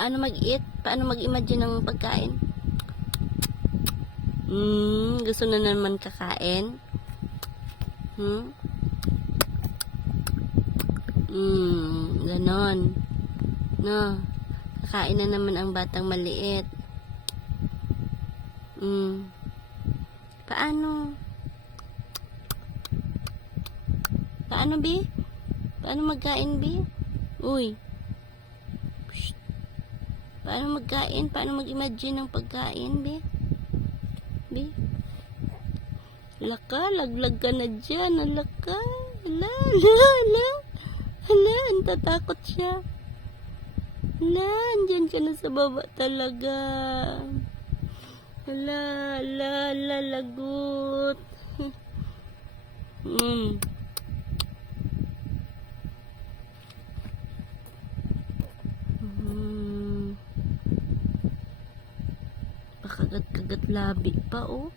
Paano mag-eat? Paano mag-imagine ng pagkain? Gusto na naman kakain? Ganon. No. Kakain na naman ang batang maliit. Paano? Paano, Bi? Paano magkain, Bi? Uy. Psst. Paano magkain? Paano mag-imagine ng pagkain, Bi? Bi? Laka, laglag ka na dyan. Alaka. Hala, hala, hala. Hala, ang tatakot siya. Hala, andyan ka na sa baba talaga. Hala, hala, hala, lagot. Pakagat-kagat labi pa, oh.